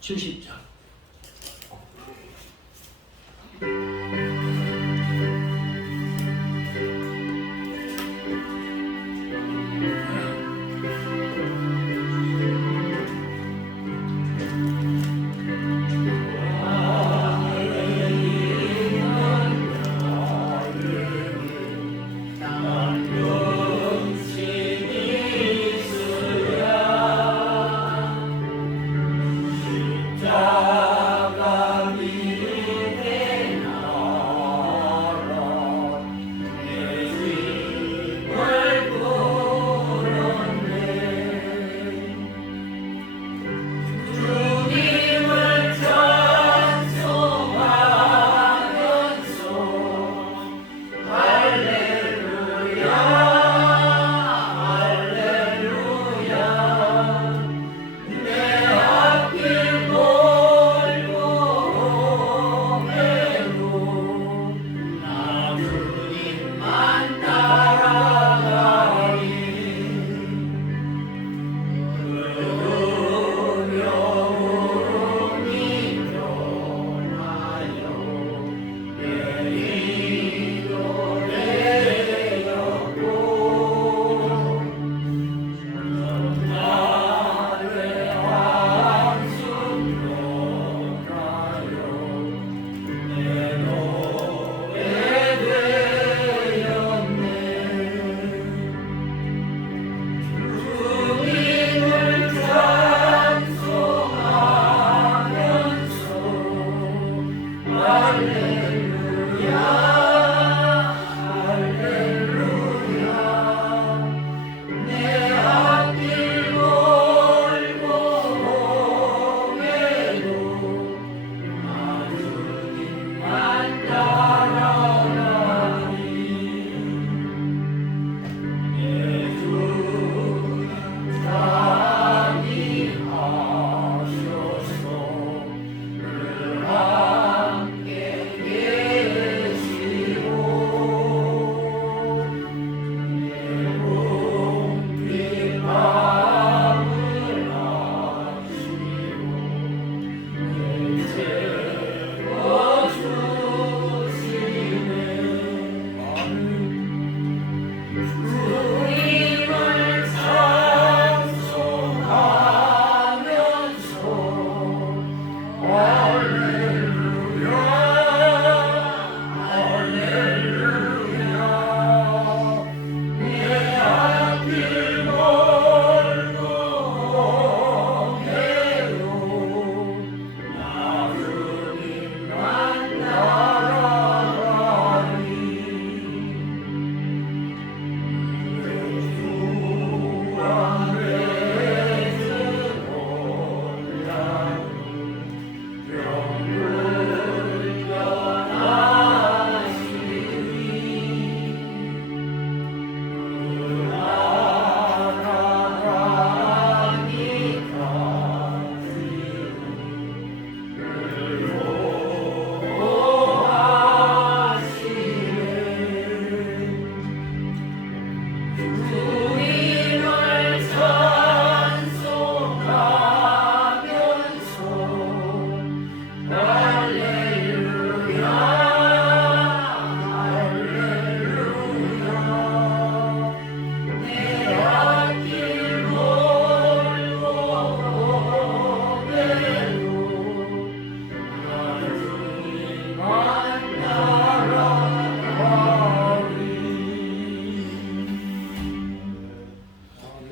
70장.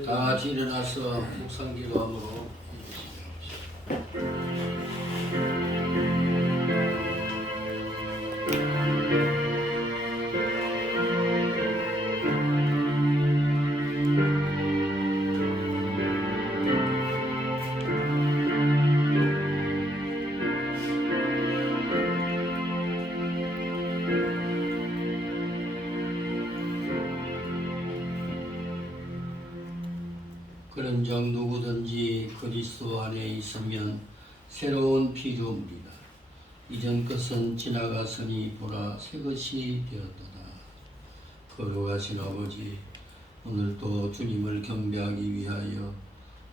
다 같이 일어나서 묵상기도함으로 그런즉 누구든지 그리스도 안에 있으면 새로운 피조물이라. 이전 것은 지나갔으니 보라 새 것이 되었도다. 거룩하신 아버지, 오늘도 주님을 경배하기 위하여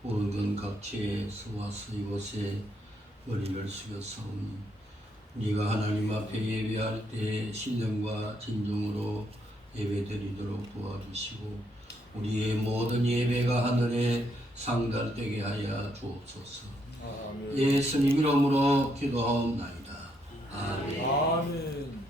모든 각지에서 와서 이곳에 머리를 숙였사오니 우리가 하나님 앞에 예배할 때 신령과 진정으로 예배드리도록 도와주시고 우리의 모든 예배가 하늘에 상달되게 하여 주옵소서. 아멘. 예수님 이름으로 기도하옵나이다. 아멘. 아멘.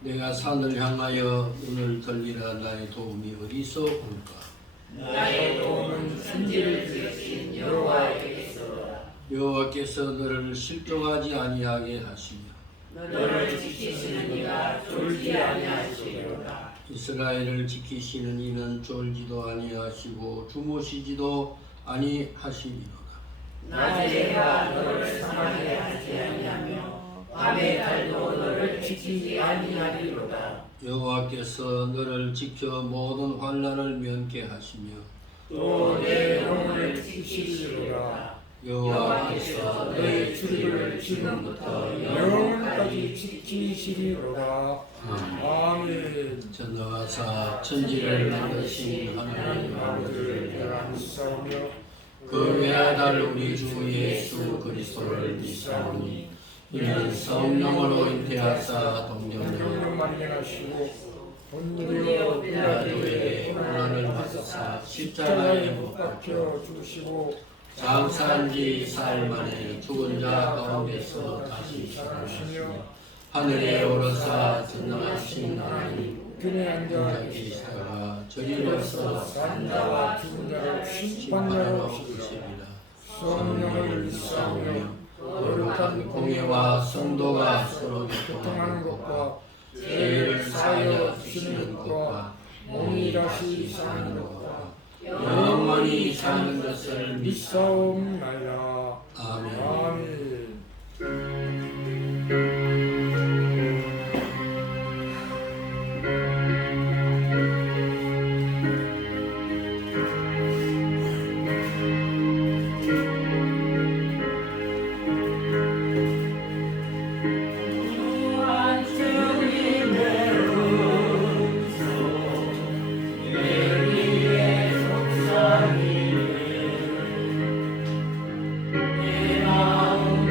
내가 산을 향하여 눈을 돌리라. 나의 도움이 어디서 올까? 나의 도움은 천지를 지으신 여호와에게서라. 여호와께서 너를 실종하지 아니하게 하시며 너를 지키시는 이가 졸지 아니하시리로다. 이스라엘을 지키시는 이는 졸지도 아니하시고 주무시지도 아니하시리로다. 낮의 해가 너를 상하게 하지 아니하며 밤의 달도 너를 지키지 아니하리로다. 여호와께서 너를 지켜 모든 환난을 면케 하시며 또 내 영혼을 지키시리로다. 여호와께서 너의 출입을 지금부터 영원까지 지키시리로다. 아멘. 전능하사 천지를 만드신 하나님 아버지를 내가 믿사오며 그 외아들 우리 주 예수 그리스도를 믿사오니 이는 성령으로 잉태하사 동정녀 성령만 행하시고 본디오 빌라도에게 고난을 받으사 십자가에 못 박혀 주시고 장사한 지 4일 만에 죽은 자 가운데서 다시 살아나시며 하늘에 오르사 전능하신 하나님 그네 앉아 인자 계시다가 저리로서 산자와 죽은 자를 심판하러 심판하러 오시리라. 성령을 믿사오며 거룩한 공예와 성도가 서로 교통하는 교통하는 것과 것과 죄를 사하여 주시는 것과 몸이 다시 사는 것과 영원히 사는 것을 믿사옵나이다. 아멘. 아멘. 내 마음은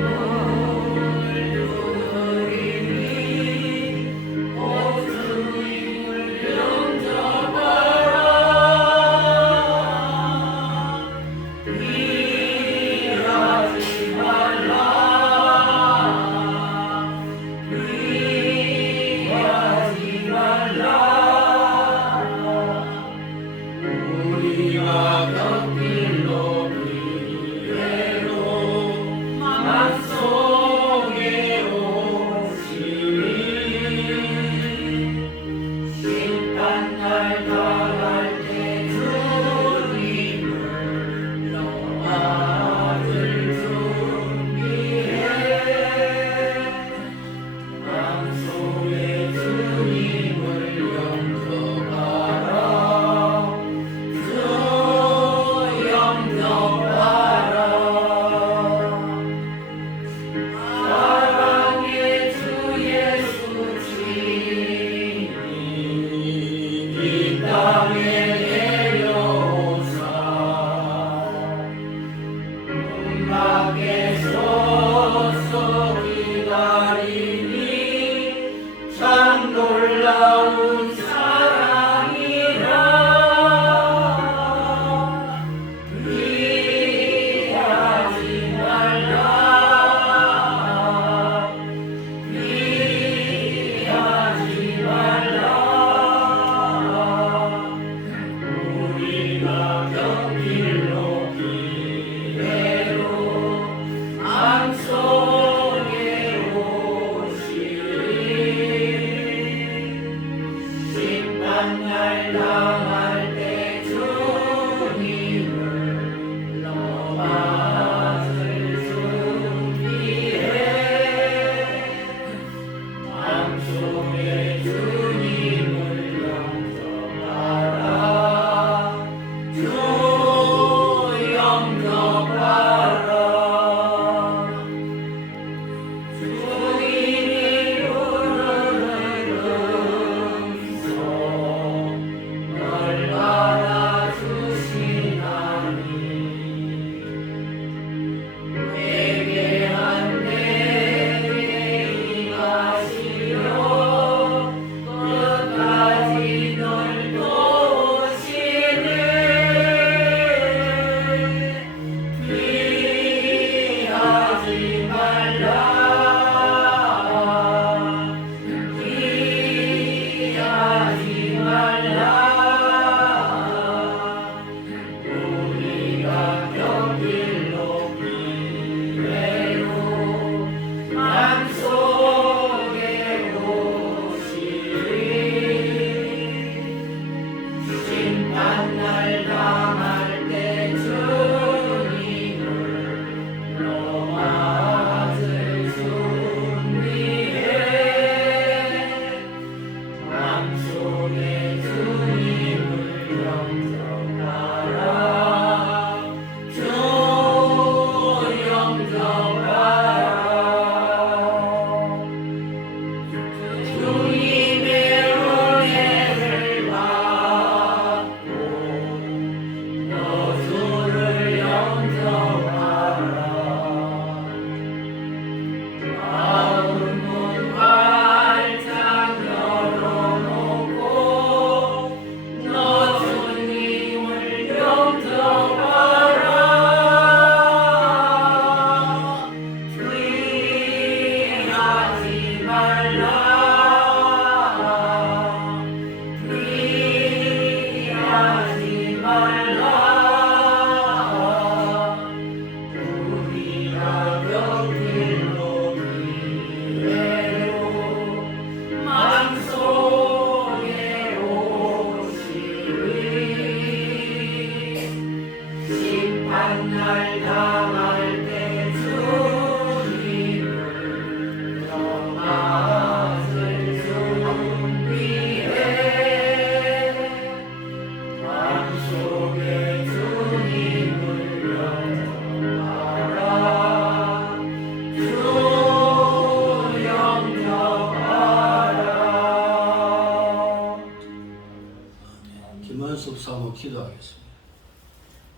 김한숙 사모 기도하겠습니다.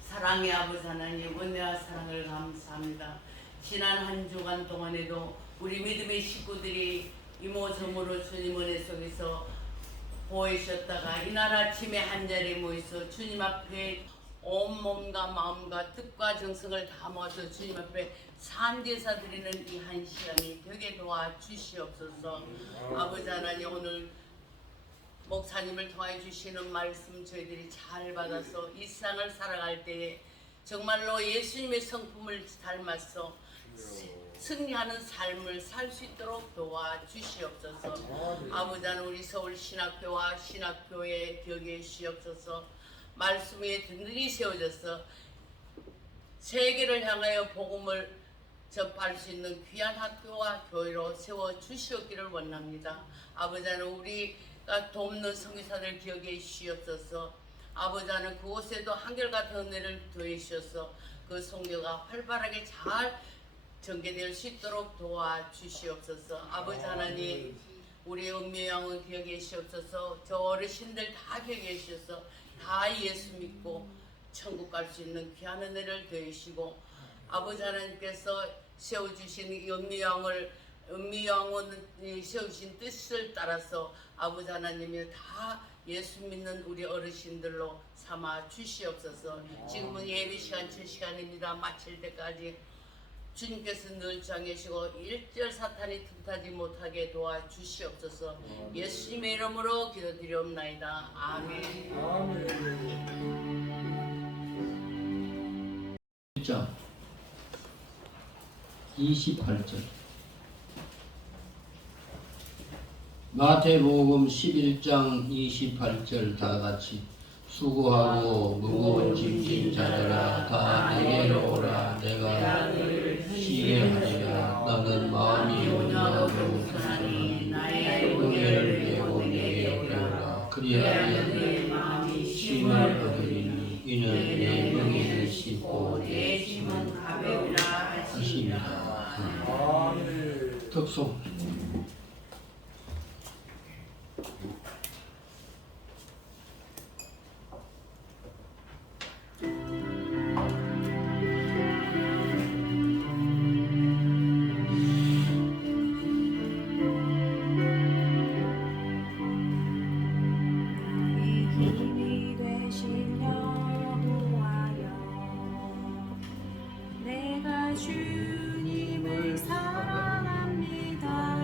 사랑의 아버지 하나님, 은혜와 사랑을 감사합니다. 지난 한 주간 동안에도 우리 믿음의 식구들이 이모저모로 주님 은혜 속에서 보이셨다가 이날 아침에 한자리에 모여서 주님 앞에 온 몸과 마음과 뜻과 정성을 담아서 주님 앞에 산제사 드리는 이 한 시간이 되게 도와주시옵소서. 아버지 하나님, 오늘 목사님을 통해 주시는 말씀 저희들이 잘 받아서 이 세상을 살아갈 때에 정말로 예수님의 성품을 닮아서 승리하는 삶을 살 수 있도록 도와주시옵소서. 아버지 하나님, 우리 서울신학교와 신학교에 격여 주시옵소서. 말씀 위에 든든히 세워져서 세계를 향하여 복음을 접할 수 있는 귀한 학교와 교회로 세워주시옵기를 원합니다. 아버지 하나님, 우리가 돕는 선교사들 기억해 주시옵소서. 아버지 하나님, 그곳에도 한결같은 은혜를 더해 주셔서 그 선교가 활발하게 잘 전개될 수 있도록 도와주시옵소서. 아버지 하나님, 우리 은미양은 기억해 주시옵소서. 저 어르신들 다 기억해 주셔서 다 예수 믿고 천국 갈 수 있는 귀한 은혜를 더해 주시고, 아버지 하나님께서 세워주신 이 은미양은 세우신 뜻을 따라서 아버지 하나님이 다 예수 믿는 우리 어르신들로 삼아 주시옵소서. 지금은 예배 시간 7시간입니다. 마칠 때까지 주님께서 늘 장애시고 일절 사탄이 틈타지 못하게 도와주시옵소서. 예수님의 이름으로 기도드리옵나이다. 아멘. 아멘. 1장 28절 마태복음 11장 28절 다같이 수고하고 무거운 짐진 자들아 다 내게로 오라 내가 쉬게 하리라. 나는 마음이 온유하고 편하니 나의 은혜를 배워 내게 배우라. 그리하면 쉼을 얻으리니 이는 내 멍에는 쉽고 내 짐은 가벼우라 하십니다. 아멘. 특송 힘이 되신 여호와여, 내가 주님을 사랑합니다.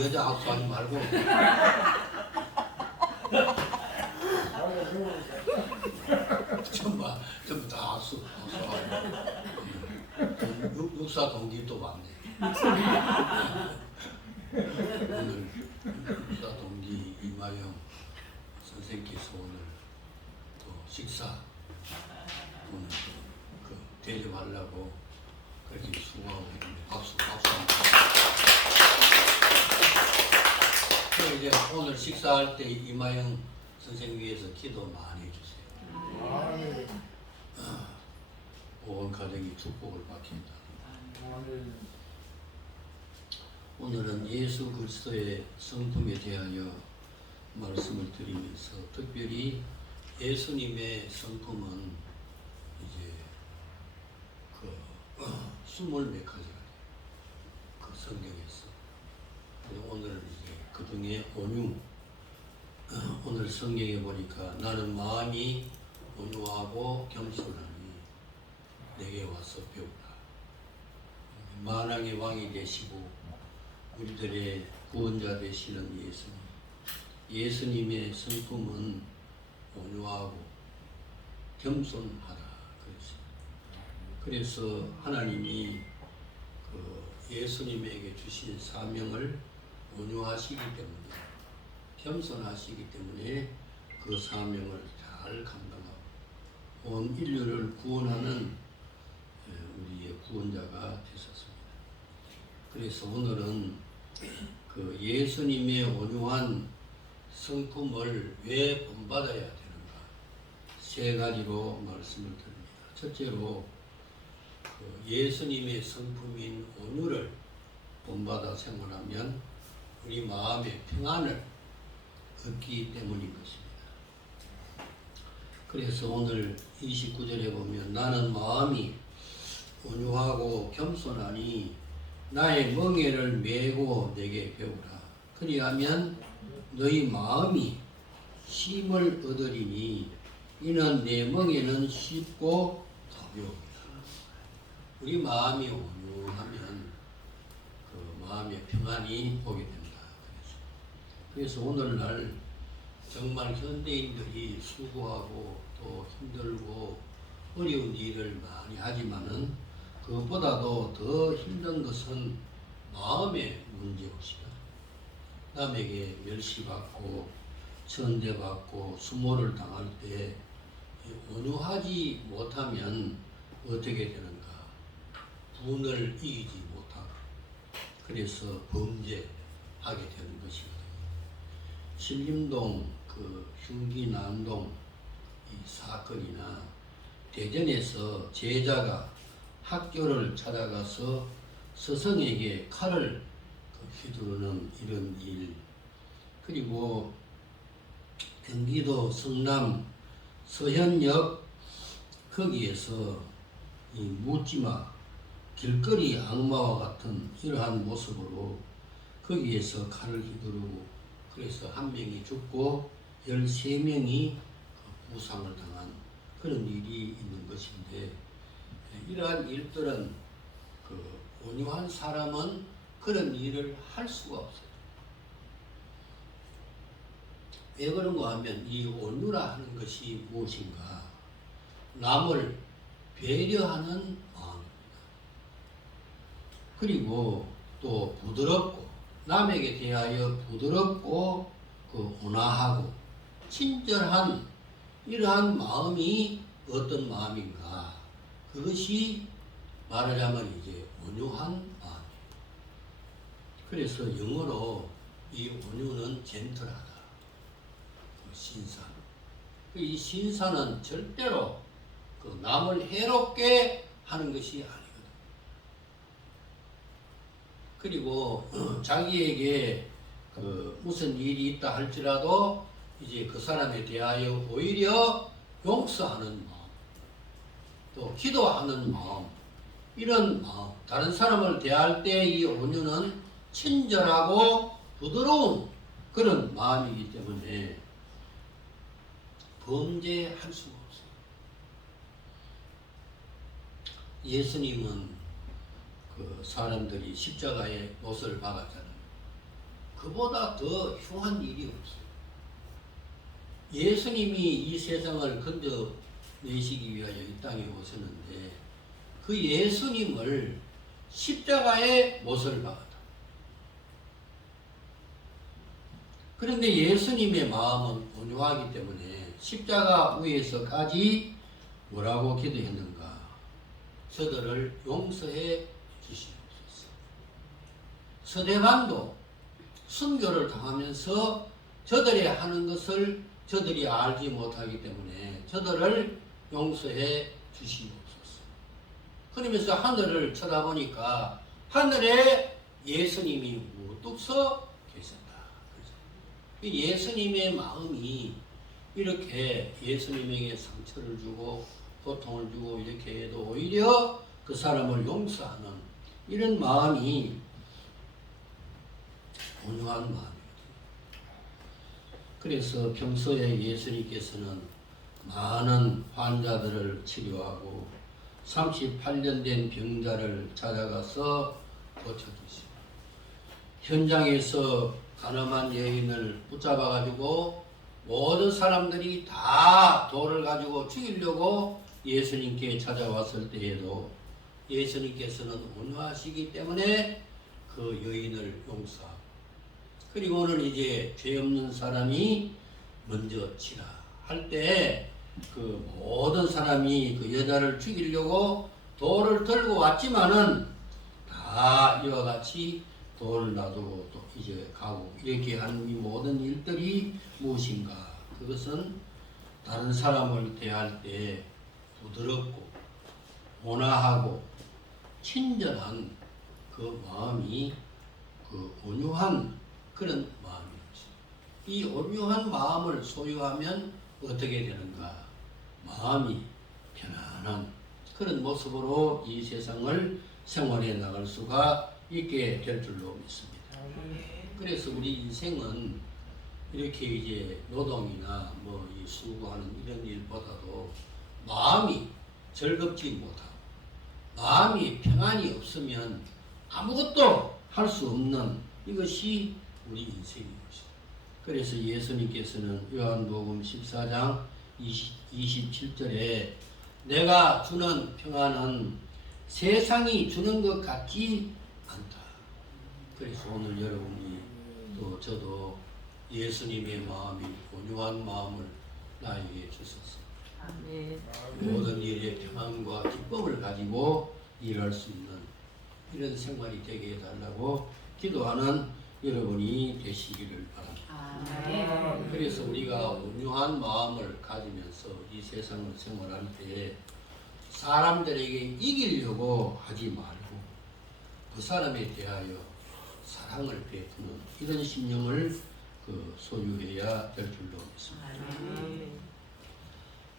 여자 악수하지 말고. 전부 다 악수하고. 육사 동기도 많네. 오늘 육사 동기 이마영 선생님께서 오늘 또 식사 오늘 그 대접하려고 그렇게 수고하고 있는데 박수 합니다. 이제 오늘 식사할 때 이마영 선생님 위해서 기도 많이 해주세요. 아멘. 온 가정이 축복을 받겠다. 아멘. 오늘은 예수 그리스도의 성품에 대하여 말씀을 드리면서 특별히 예수님의 성품은 이제 그 20몇 가지가 돼요. 그 성경에서. 오늘 이제 그 중에 온유. 오늘 성경에 보니까 나는 마음이 온유하고 겸손하니 내게 와서 배우라. 만왕의 왕이 되시고 우리들의 구원자 되시는 예수님. 예수님의 성품은 온유하고 겸손하다 그랬습니다. 그래서 하나님이 그 예수님에게 주신 사명을 온유하시기 때문에 겸손하시기 때문에 그 사명을 잘 감당하고 온 인류를 구원하는 우리의 구원자가 되셨습니다. 그래서 오늘은 그 예수님의 온유한 성품을 왜 본받아야 되는가 세 가지로 말씀을 드립니다. 첫째로 그 예수님의 성품인 온유를 본받아 생활하면 우리 마음의 평안을 얻기 때문인 것입니다. 그래서 오늘 29절에 보면 나는 마음이 온유하고 겸손하니 나의 멍에를 메고 내게 배우라. 그리하면 너희 마음이 쉼을 얻으리니 이는 내 멍에는 쉽고 가벼웁니다. 우리 마음이 온유하면 그 마음의 평안이 오게 됩니다. 그래서 오늘날 정말 현대인들이 수고하고 또 힘들고 어려운 일을 많이 하지만은 그것보다도 더 힘든 것은 마음의 문제입니다. 남에게 멸시받고 천대받고 수모를 당할 때 온유하지 못하면 어떻게 되는가? 분을 이기지 못하고 그래서 범죄하게 되는 것입니다. 신림동 그 흉기난동 이 사건이나 대전에서 제자가 학교를 찾아가서 스승에게 칼을 휘두르는 이런 일, 그리고 경기도 성남 서현역 거기에서 이 묻지마 길거리 악마와 같은 이러한 모습으로 거기에서 칼을 휘두르고 그래서 한 명이 죽고 13명이 부상을 당한 그런 일이 있는 것인데 이러한 일들은 그 온유한 사람은 그런 일을 할 수가 없어요. 왜 그런가 하면 이 온유라 하는 것이 무엇인가? 남을 배려하는 마음입니다. 그리고 또 부드럽고 남에게 대하여 부드럽고 그 온화하고 친절한 이러한 마음이 어떤 마음인가? 그것이 말하자면 이제 온유한 마음이에요. 그래서 영어로 이 온유는 젠틀하다. 신사. 이 신사는 절대로 그 남을 해롭게 하는 것이 아니거든. 그리고 자기에게 그 무슨 일이 있다 할지라도 이제 그 사람에 대하여 오히려 용서하는 마음, 또 기도하는 마음, 이런 마음, 다른 사람을 대할 때 이 온유는 친절하고 부드러운 그런 마음이기 때문에 범죄할 수가 없어요. 예수님은 그 사람들이 십자가에 못을 박았잖아요. 그보다 더 흉한 일이 없어요. 예수님이 이 세상을 건져내시기 위하여 이 땅에 오셨는데 그 예수님을 십자가에 못을 박았다. 그런데 예수님의 마음은 온유하기 때문에 십자가 위에서까지 뭐라고 기도했는가? 저들을 용서해 주시옵소서. 서대반도 순교를 당하면서 저들이 하는 것을 저들이 알지 못하기 때문에 저들을 용서해 주시옵소서. 그러면서 하늘을 쳐다보니까 하늘에 예수님이 우뚝 서 계셨다. 예수님의 마음이 이렇게 예수님에게 상처를 주고 고통을 주고 이렇게 해도 오히려 그 사람을 용서하는 이런 마음이 온유한 마음입니다. 그래서 평소에 예수님께서는 많은 환자들을 치료하고 38년 된 병자를 찾아가서 고쳐주시고 현장에서 가늠한 여인을 붙잡아가지고 모든 사람들이 다 돌을 가지고 죽이려고 예수님께 찾아왔을 때에도 예수님께서는 온유하시기 때문에 그 여인을 용서하고 그리고는 이제 죄 없는 사람이 먼저 치라 할 때 그 모든 사람이 그 여자를 죽이려고 돌을 들고 왔지만은 다 이와 같이 돌을 놔두고 또 이제 가고 이렇게 하는 이 모든 일들이 무엇인가? 그것은 다른 사람을 대할 때 부드럽고 온화하고 친절한 그 마음이 그 온유한 그런 마음이었죠. 이 온유한 마음을 소유하면 어떻게 되는가? 마음이 편안한 그런 모습으로 이 세상을 생활해 나갈 수가 있게 될 줄로 믿습니다. 그래서 우리 인생은 이렇게 이제 노동이나 뭐 이 수고하는 이런 일보다도 마음이 즐겁지 못하고 마음이 평안이 없으면 아무것도 할 수 없는 이것이 우리 인생인 것입니다. 그래서 예수님께서는 요한복음 14장 27절에 내가 주는 평안은 세상이 주는 것 같지 않다. 그래서 오늘 여러분이 또 저도 예수님의 마음이 온유한 마음을 나에게 주소서. 모든 일에 평안과 기쁨을 가지고 일할 수 있는 이런 생활이 되게 해달라고 기도하는 여러분이 되시기를 바랍니다. 그래서 우리가 온유한 마음을 가지면서 이 세상을 생활할 때 사람들에게 이기려고 하지 말고 그 사람에 대하여 사랑을 베푸는 이런 심령을 소유해야 될 줄로 믿습니다.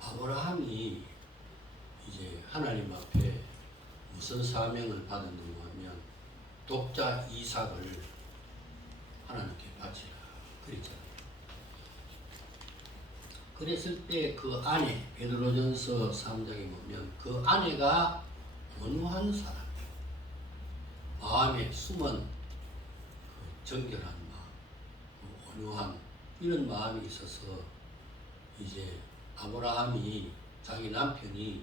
아브라함이 이제 하나님 앞에 무슨 사명을 받았는가 하면 독자 이삭을 하나님께 바치라 그랬잖아요. 그랬을 때 그 아내 베드로전서 3장에 보면 그 아내가 온유한 사람이에요. 마음에 숨은 정결한 마음, 온유한 이런 마음이 있어서 이제 아브라함이 자기 남편이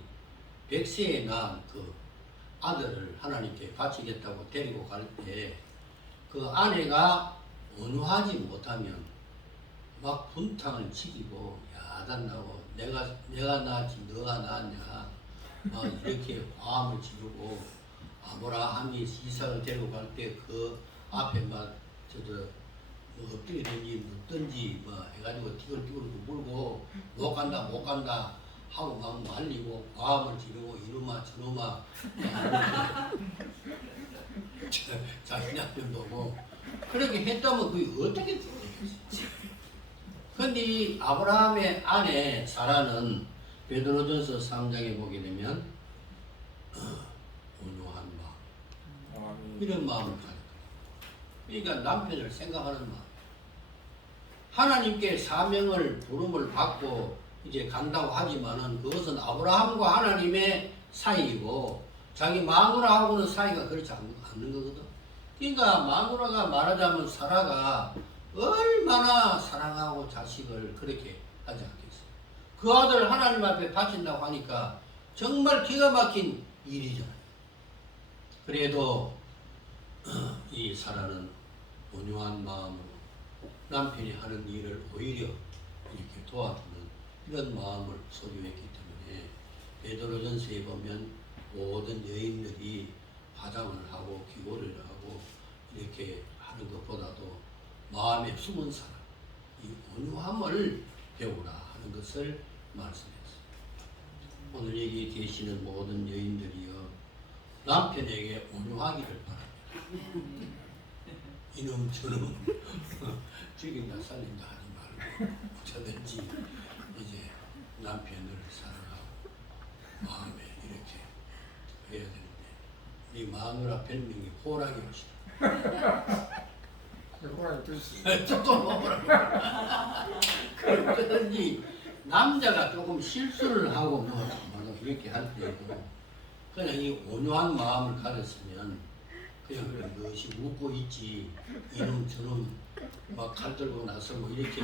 100세에 낳은 그 아들을 하나님께 바치겠다고 데리고 갈 때 그 아내가 온유하지 못하면 막 분탕을 치기고 야단나고 내가 낳았지 너가 낳았냐 막 이렇게 화음을 지르고 아브라함이 이삭을 데리고 갈 때 그 앞에 막 뭐 어떻게 된지 묻든지 뭐 해가지고 티글티글 물고 못 간다 하고 막 말리고 과음을 지르고 이놈아 저놈아 자기 남편 보고 그렇게 했다면 그게 어떻게 되겠어요? 근데 이 아브라함의 아내 사라는 베드로전서 3장에 보게 되면 온유한 마음 이런 마음을 가지고 그러니까 남편을 생각하는 마음 하나님께 사명을 부름을 받고 이제 간다고 하지만은 그것은 아브라함과 하나님의 사이이고 자기 마누라하고는 사이가 그렇지 않는 거거든. 그러니까 마누라가 말하자면 사라가 얼마나 사랑하고 자식을 그렇게 하지 않겠어요. 그 아들 하나님 앞에 바친다고 하니까 정말 기가 막힌 일이잖아요. 그래도 이 사라는 온유한 마음으로 남편이 하는 일을 오히려 이렇게 도와주는 이런 마음을 소유했기 때문에 베드로전서에 보면 모든 여인들이 화장을 하고 기고를 하고 이렇게 하는 것보다도 마음에 숨은 사랑, 이 온유함을 배우라 하는 것을 말씀했어요. 오늘 여기 계시는 모든 여인들이요, 남편에게 온유하기를 바랍니다. 이놈 저놈 죽인다 살린다 하지 말고 어쩌든지 이제 남편을 사랑하고 마음에 이렇게 해야 되는데 이 마누라 별명이 호랑이였어. 호랑이 뜻이. 조금 뭐라고 그러든지 남자가 조금 실수를 하고 뭐 이렇게 할 때도 그냥 이 온유한 마음을 가졌으면 그냥 무엇이 묻고 있지 이놈 저놈 막 칼 들고 나서 뭐 이렇게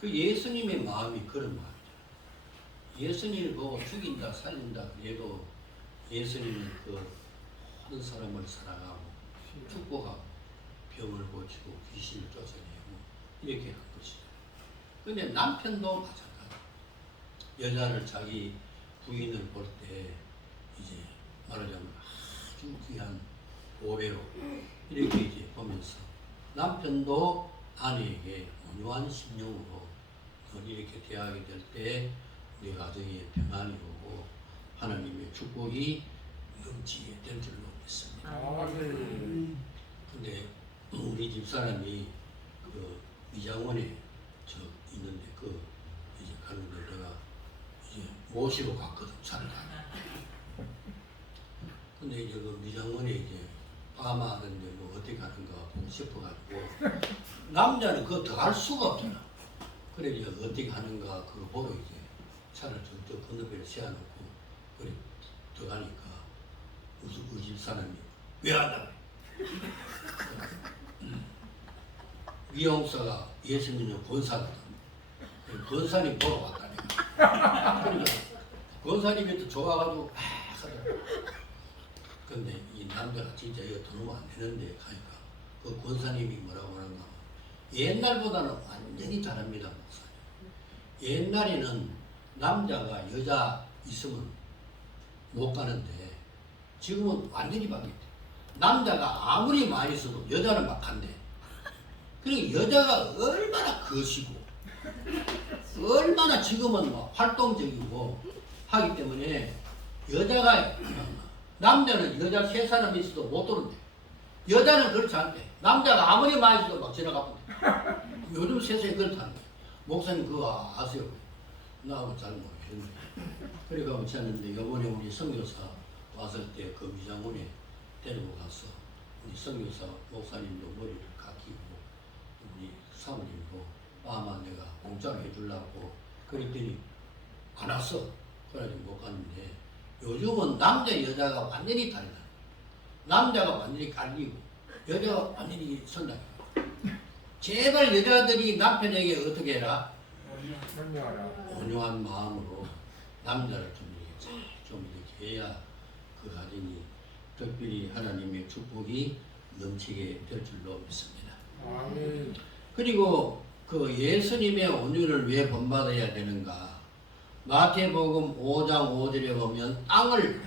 그 예수님의 마음이 그런 마음이죠. 예수님을 보고 죽인다 살린다 그래도 예수님은 그 모든 사람을 사랑하고 축복하고 병을 고치고 귀신을 쫓아내고 이렇게 한 것이죠. 근데 남편도 마찬가지. 여자를 자기 부인을 볼 때 이제 말하자면 아주 귀한 보배로 이렇게 이제 보면서 남편도 아내에게 온유한 심령으로 이렇게 대하게 될 때 우리 가정에 평안이 오고 하나님의 축복이 넘치게 될 줄로 믿습니다. 근데 우리 집사람이 그 미장원에 저 있는데 그 이제 가는데 내가 이제 모시러 갔거든. 차를 타고. 근데 이제 그 미장원에 이제 파마하는데 뭐 어떻게 하는가 보고 싶어가지고 남자는 그거 더 할 수가 없잖아. 그래 이제 어떻게 하는가 그거 보고 이제 차를 저 건너편에 세워놓고 그래 들어가니까 무슨 그 집사람이 왜 한다 그래. 미용사가 예수님의 권사거든. 권사님 보러 왔다니까. 그러니까 권사님이 또 좋아가지고 하더라. 근데 이 남자가 진짜 이거 돈 안 되는데 하니까 그 권사님이 뭐라고 하는가. 옛날보다는 완전히 다릅니다, 목사님. 옛날에는 남자가 여자 있으면 못 가는데 지금은 완전히 바뀌었대. 남자가 아무리 많이 있어도 여자는 막 간대. 그러니까 여자가 얼마나 거시고 얼마나 지금은 막 활동적이고 하기 때문에 여자가 남자는 여자 세 사람 있어도 못 들은데 여자는 그렇지 않대. 남자가 아무리 많이 있어도 막 지나가 본대. 요즘 세상에 그렇다는 거야. 목사님 그거 아세요? 나하고 잘 모르겠는데. 그러니까 괜찮은데 이번에 우리 선교사 왔을 때 그 미장원에 데리고 가서 우리 선교사 목사님도 머리를 감기고 우리 사모님도 아마 내가 공짜로 해주려고 그랬더니 안 왔어. 그래가지고 못 갔는데 요즘은 남자 여자가 완전히 다르다. 남자가 완전히 갈리고 여자가 완전히 선당해. 제발 여자들이 남편에게 어떻게 해라? 온유한 마음으로 남자를 좀 이렇게 해야 그 가정이 특별히 하나님의 축복이 넘치게 될 줄로 믿습니다. 아멘. 그리고 그 예수님의 온유를 왜 본받아야 되는가? 마태복음 5장 5절에 보면 땅을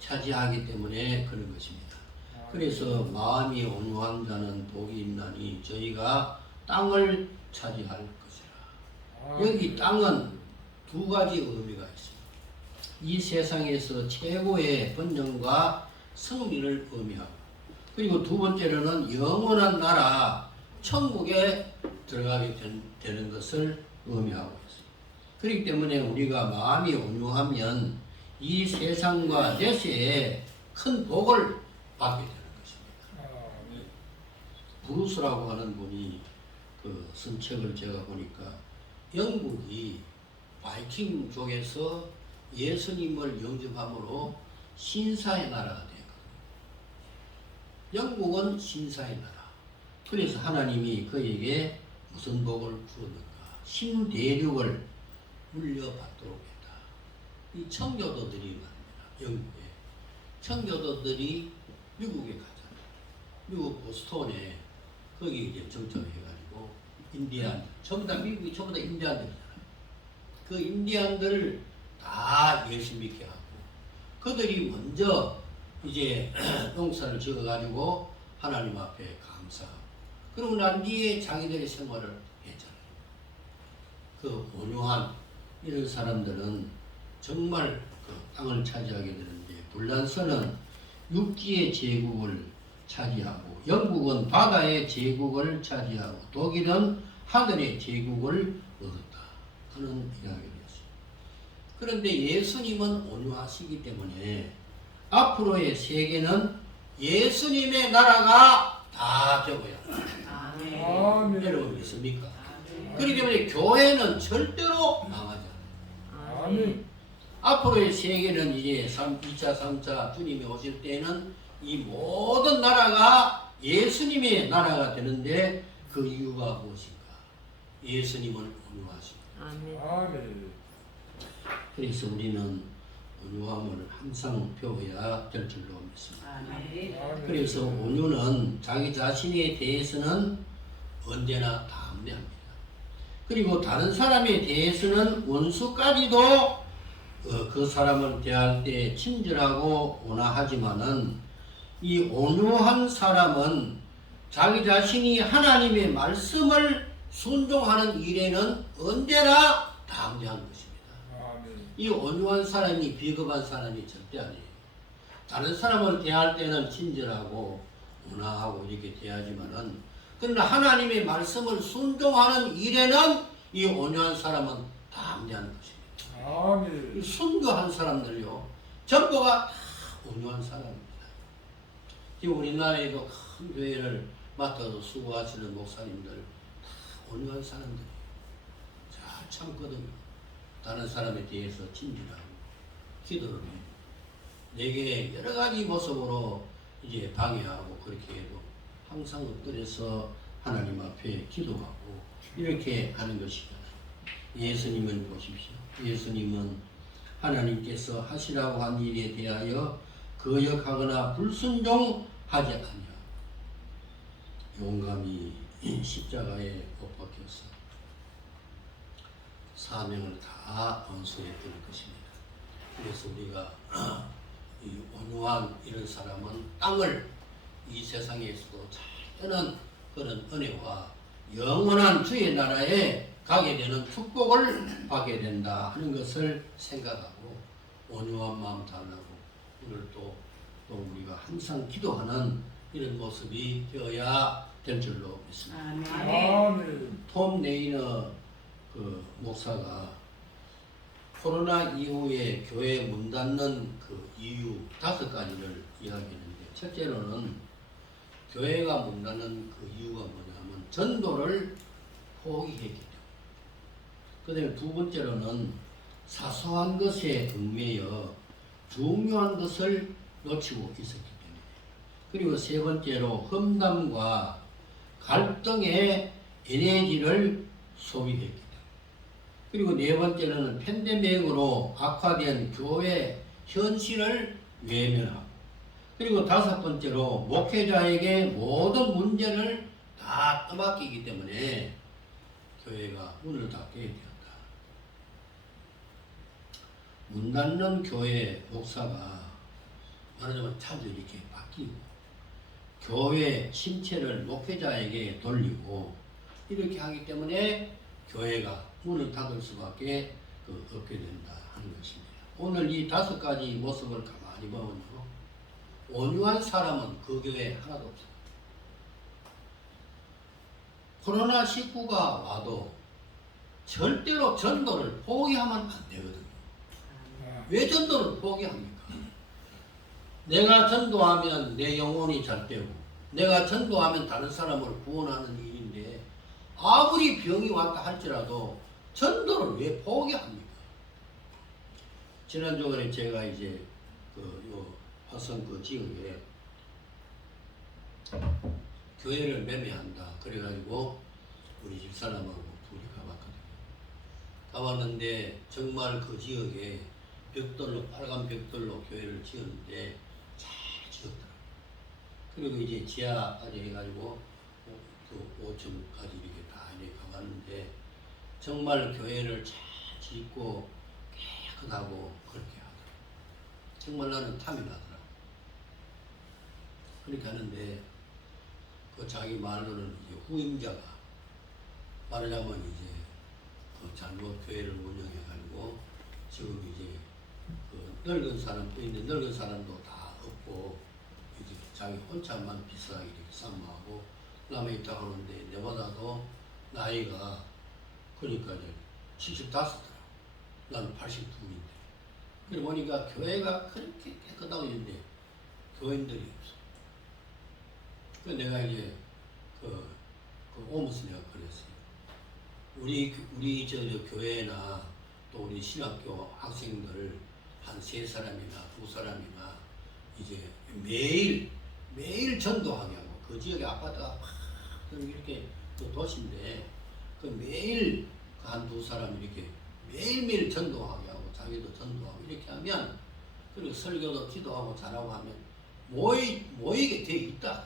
차지하기 때문에 그런 것입니다. 그래서 마음이 온유한 자는 복이 있나니 저희가 땅을 차지할 것이라. 여기 땅은 두 가지 의미가 있습니다. 이 세상에서 최고의 번영과 승리를 의미하고, 그리고 두 번째로는 영원한 나라 천국에 들어가게 되는 것을 의미하고 있습니다. 그렇기 때문에 우리가 마음이 온유하면 이 세상과 내세에 큰 복을 받게 되는 것입니다. 브루스라고 하는 분이 그 쓴 책을 제가 보니까 영국이 바이킹 쪽에서 예수님을 영접함으로 신사의 나라가 되었거든요. 영국은 신사의 나라. 그래서 하나님이 그에게 무슨 복을 주었는가? 신대륙을 물려받도록 했다. 이 청교도들이 말입니다. 영국에. 청교도들이 미국에 가잖아요. 미국 보스턴에 거기 이제 정착해가지고 인디안, 전부 다 미국이 전부 다 인디안들이잖아요. 그 인디안들을 다 예수 믿게 하고 그들이 먼저 이제 농사를 지어가지고 하나님 앞에 감사하고 그러고 난 뒤에 자기들의 생활을 했잖아요. 그 온유한 이런 사람들은 정말 그 땅을 차지하게 되는데 불란서는 육지의 제국을 차지하고 영국은 바다의 제국을 차지하고 독일은 하늘의 제국을 얻었다 하는 이야기를 했어요. 그런데 예수님은 온유하시기 때문에 앞으로의 세계는 예수님의 나라가 다 되고야 아멘. 여러분 믿습니까? 그렇기 때문에 교회는 절대로 망하지 않아요. 아멘. 앞으로의 세계는 이제 2차, 3차 주님이 오실 때는 이 모든 나라가 예수님의 나라가 되는데 그 이유가 무엇인가? 예수님은 온유하십니다. 아멘. 그래서 우리는 온유함을 항상 배워야 될 줄로 믿습니다. 아멘. 그래서 온유는 자기 자신에 대해서는 언제나 담대합니다. 그리고 다른 사람에 대해서는 원수까지도 그 사람을 대할 때 친절하고 온화하지만은 이 온유한 사람은 자기 자신이 하나님의 말씀을 순종하는 일에는 언제나 담대한 것입니다. 아멘. 이 온유한 사람이 비겁한 사람이 절대 아니에요. 다른 사람을 대할 때는 친절하고 온화하고 이렇게 대하지만은 그러나 하나님의 말씀을 순종하는 일에는 이 온유한 사람은 담대한 것입니다. 아멘. 이 순교한 사람들요 전부가 다 온유한 사람입니다. 지금 우리나라에도 큰 교회를 맡아서 수고하시는 목사님들 다 온유한 사람들이에요. 잘 참거든요. 다른 사람에 대해서 친절하고 기도를 해요. 내게 여러 가지 모습으로 이제 방해하고 그렇게 해도 항상 엎드려서 하나님 앞에 기도하고 이렇게 하는 것이잖아요. 예수님을 보십시오. 예수님은 하나님께서 하시라고 한 일에 대하여 거역하거나 불순종하지 아니하고 용감히 십자가에 못 박혀서 사명을 다 완수했던 것입니다. 그래서 우리가 이 온유한 이런 사람은 땅을 이 세상에서도 잘 뜨는 그런 은혜와 영원한 주의 나라에 가게 되는 축복을 받게 된다 하는 것을 생각하고 온유한 마음 달라고 오늘 또 우리가 항상 기도하는 이런 모습이 되어야 될 줄로 믿습니다. 아멘. 톰 네이너 그 목사가 코로나 이후에 교회 문 닫는 그 이유 5가지를 이야기했는데 첫째로는 교회가 문 닫는 그 이유가 뭐냐면 전도를 포기했기 때문에 그 다음에 두 번째로는 사소한 것에 얽매여 중요한 것을 놓치고 있었기 때문에 그리고 세 번째로 험담과 갈등의 에너지를 소비했기 때문에 그리고 네 번째는 팬데믹으로 악화된 교회 현실을 외면하고 그리고 다섯 번째로 목회자에게 모든 문제를 다 떠맡기기 때문에 교회가 문을 닫게 되었다. 문 닫는 교회 목사가 말하자면 자주 이렇게 바뀌고 교회 신체를 목회자에게 돌리고 이렇게 하기 때문에 교회가 문을 닫을 수밖에 없게 된다 하는 것입니다. 오늘 이 5가지 모습을 가만히 보면요. 온유한 사람은 그 교회에 하나도 없어요. 코로나19가 와도 절대로 전도를 포기하면 안 되거든요. 왜 전도를 포기합니까? 내가 전도하면 내 영혼이 잘 되고 내가 전도하면 다른 사람을 구원하는 일인데 아무리 병이 왔다 할지라도 전도를 왜 포기합니까? 지난 주간에 제가 이제 요 화성 그 지역에 교회를 매매한다. 그래가지고 우리 집사람하고 둘이 가봤거든요. 가봤는데 정말 그 지역에 벽돌로 빨간 벽돌로 교회를 지었는데 잘 지었더라고요. 그리고 이제 지하까지 해가지고 또 5층까지 이렇게 다 이렇게 가봤는데 정말 교회를 잘 짓고 깨끗하고 그렇게 하더라고요. 정말 나는 탐이 나더라고요. 그렇게 하는데 그 자기 말로는 이제 후임자가 말하자면 이제 그 잘못 교회를 운영해가지고 지금 이제 그 늙은 사람도 있는데 늙은 사람도 다 없고 이제 자기 혼자만 비싸게 이렇게 쌈마하고 남에 있다고 하는데 내보다도 나이가 그러니까 이제 75더라. 나는 82인데. 그래 보니까 교회가 그렇게 깨끗하고 있는데 교인들이 없어. 그 내가 이제 그 오면서 내가 그랬어요. 우리 저 교회나 또 우리 신학교 학생들 한 3사람이나 2사람이나 이제 매일 전도하게 하고 그 지역에 아파트가 막 이렇게 또 도시인데 그 매일 한 2사람 이렇게 매일매일 전도하게 하고 자기도 전도하고 이렇게 하면 그리고 설교도 기도하고 잘하고 하면 모이게 돼 있다.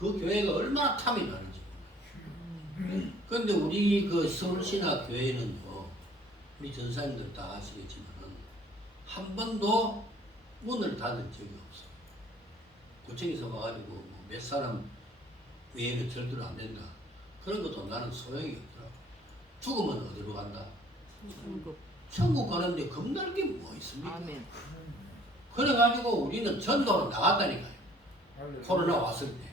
그 교회가 얼마나 탐이 나는지. 그런데 우리 그 서울신학 교회는요, 우리 전사님들 다 아시겠지만은 한 번도 문을 닫은 적이 없어. 구청에서 와가지고 몇 사람 외에는 절대로 안 된다. 그런 것도 나는 소용이 없더라고. 죽으면 어디로 간다? 천국 가는데 겁날 게 뭐 있습니까? 아멘. 그래가지고 우리는 전도로 나갔다니까요. 코로나 왔을 때.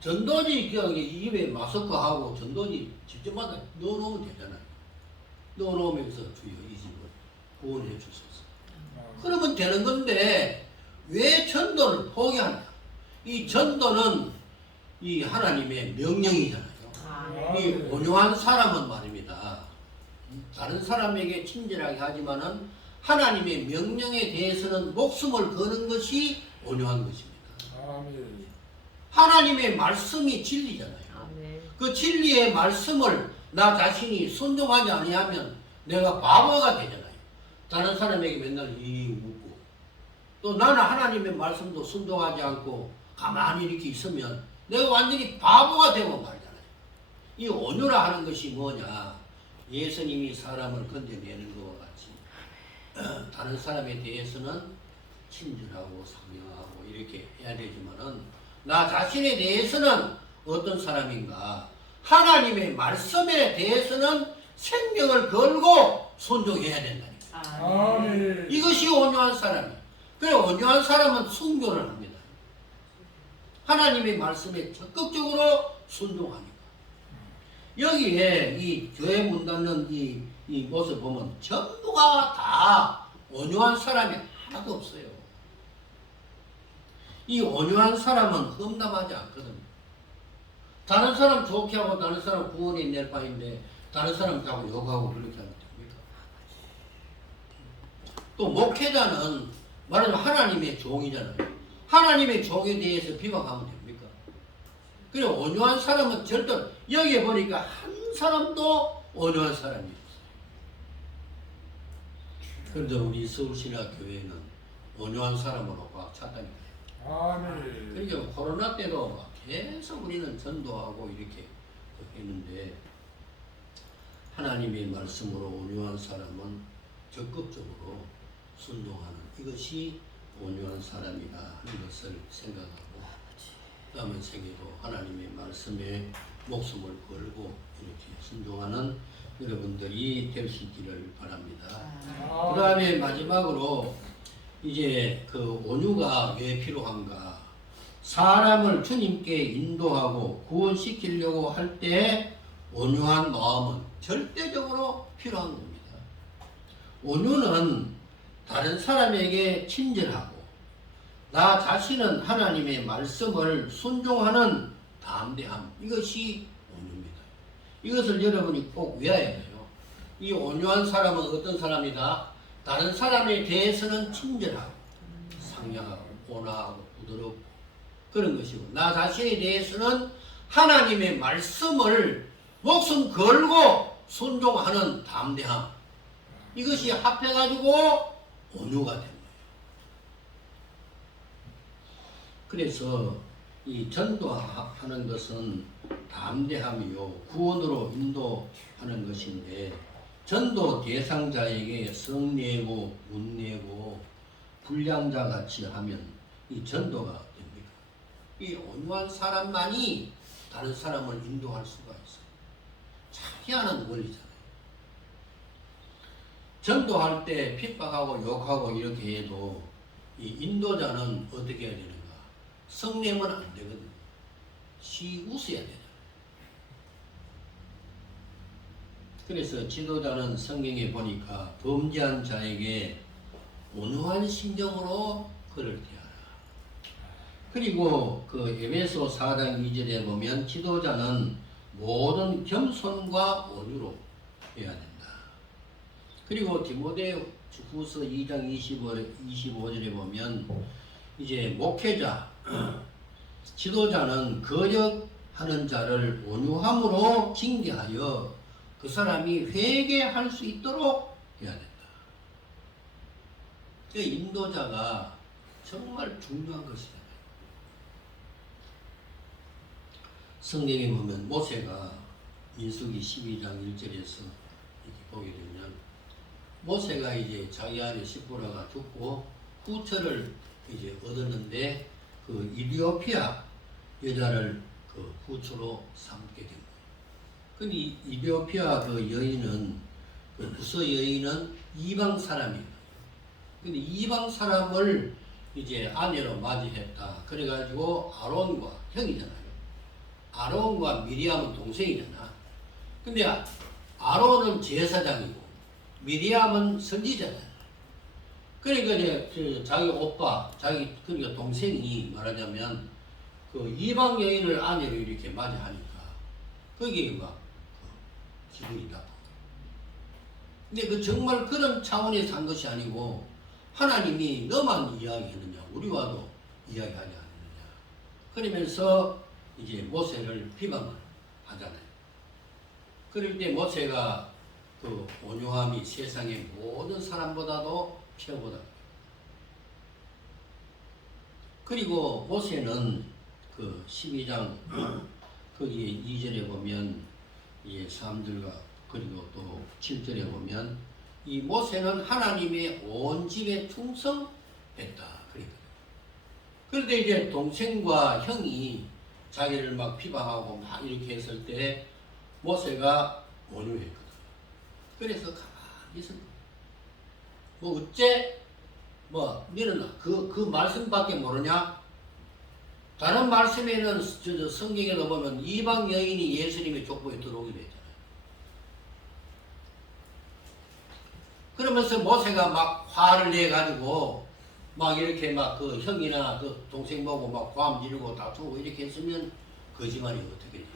전도지 그냥 입에 마스크 하고 전도지 집집마다 넣어놓으면 되잖아요. 넣어놓으면서 주여 이 집을 구원해 주소서. 그러면 되는 건데 왜 전도를 포기하냐? 이 전도는 이 하나님의 명령이잖아요. 이 온유한 사람은 말입니다. 다른 사람에게 친절하게 하지만은 하나님의 명령에 대해서는 목숨을 거는 것이 온유한 것입니다. 하나님의 말씀이 진리잖아요. 아멘. 그 진리의 말씀을 나 자신이 순종하지 아니하면 내가 바보가 되잖아요. 다른 사람에게 맨날 이 묻고 또 나는 하나님의 말씀도 순종하지 않고 가만히 이렇게 있으면 내가 완전히 바보가 되고 말이잖아요. 이 온유라 하는 것이 뭐냐? 예수님이 사람을 건져내는 것과 같이 다른 사람에 대해서는 친절하고 상냥하고 이렇게 해야 되지만은 나 자신에 대해서는 어떤 사람인가? 하나님의 말씀에 대해서는 생명을 걸고 순종해야 된다니까. 이것이 온유한 사람이에요. 그래 온유한 사람은 순교를 합니다. 하나님의 말씀에 적극적으로 순종하니까. 여기에 이 교회 문 닫는 이 모습 보면 전부가 다 온유한 사람이 하나도 없어요. 이 온유한 사람은 험담하지 않거든요. 다른 사람 좋게 하고 다른 사람 구원에 낼 바인데 다른 사람 자꾸 욕하고 그렇게 하면 됩니까? 또 목회자는 말하자면 하나님의 종이잖아요. 하나님의 종에 대해서 비방하면 됩니까? 그래 온유한 사람은 절대 여기에 보니까 한 사람도 온유한 사람이 없어요. 그런데 우리 서울신학교회는 온유한 사람으로 꽉 찼다니까요. 그러니까 코로나 때도 계속 우리는 전도하고 이렇게 했는데 하나님의 말씀으로 온유한 사람은 적극적으로 순종하는 이것이 온유한 사람이다 하는 것을 생각하고 남은 생에도 하나님의 말씀에 목숨을 걸고 이렇게 순종하는 여러분들이 될 수 있기를 바랍니다. 그 다음에 마지막으로 이제 그 온유가 왜 필요한가? 사람을 주님께 인도하고 구원시키려고 할 때 온유한 마음은 절대적으로 필요한 겁니다. 온유는 다른 사람에게 친절하고 나 자신은 하나님의 말씀을 순종하는 담대함, 이것이 온유입니다. 이것을 여러분이 꼭 외워야 돼요. 이 온유한 사람은 어떤 사람이다? 다른 사람에 대해서는 친절하고 상냥하고 온화하고 부드럽고 그런 것이고 나 자신에 대해서는 하나님의 말씀을 목숨 걸고 순종하는 담대함 이것이 합해가지고 온유가 된 거예요. 그래서 이 전도하는 것은 담대함이요 구원으로 인도하는 것인데 전도 대상자에게 성내고 문내고 불량자 같이 하면 이 전도가 됩니다. 이 온유한 사람만이 다른 사람을 인도할 수가 있어요. 참 희한한 원리잖아요. 전도할 때 핍박하고 욕하고 이렇게 해도 이 인도자는 어떻게 해야 되는가? 성내면 안 되거든요. 웃어야 되잖아요. 그래서 지도자는 성경에 보니까 범죄한 자에게 온유한 심정으로 그를 대하라. 그리고 그 에베소 4장 2절에 보면 지도자는 모든 겸손과 온유로 해야 된다. 그리고 디모데후서 2장 25절에 보면 이제 목회자, 지도자는 거역하는 자를 온유함으로 징계하여 그 사람이 회개할 수 있도록 해야 된다. 그 인도자가 정말 중요한 것이잖아요. 성경에 보면 모세가 민수기 12장 1절에서 이렇게 보게 되면 모세가 이제 자기 아들 시보라가 죽고 후처를 이제 얻었는데 그 이디오피아 여자를 그 후처로 삼게 된 거예요. 근데 이디오피아 그 여인은 그 부서 여인은 이방 사람이에요. 근데 이방 사람을 이제 아내로 맞이했다. 그래가지고 아론과 형이잖아요. 아론과 미리암은 동생이잖아. 근데 아론은 제사장이고 미리암은 선지자잖아. 그러니까 이제 자기 오빠, 그러니까 동생이 말하자면 그 이방 여인을 아내로 이렇게 맞이하니까 거기에 막 기분이 나빠. 근데 그 정말 그런 차원에서 한 것이 아니고 하나님이 너만 이야기했느냐, 우리와도 이야기하지 않느냐. 그러면서 이제 모세를 비방을 하잖아요. 그럴 때 모세가 그 온유함이 세상의 모든 사람보다도 최고다. 그리고 모세는 그 12장 거기 2절에 보면 이 사람들과 그리고 또 7절에 보면 이 모세는 하나님의 온 집에 충성했다. 그런데 이제 동생과 형이 자기를 막 비방하고 막 이렇게 했을 때 모세가 온유했거든. 그래서 가만히 있었다. 뭐 어째 뭐 너는 그 말씀밖에 모르냐? 다른 말씀에는 성경에도 보면 이방 여인이 예수님의 족보에 들어오기로 했잖아요. 그러면서 모세가 막 화를 내 가지고 막 이렇게 막 그 형이나 그 동생 보고 막 고함 지르고 다투고 이렇게 했으면 거짓말이 어떻게 돼?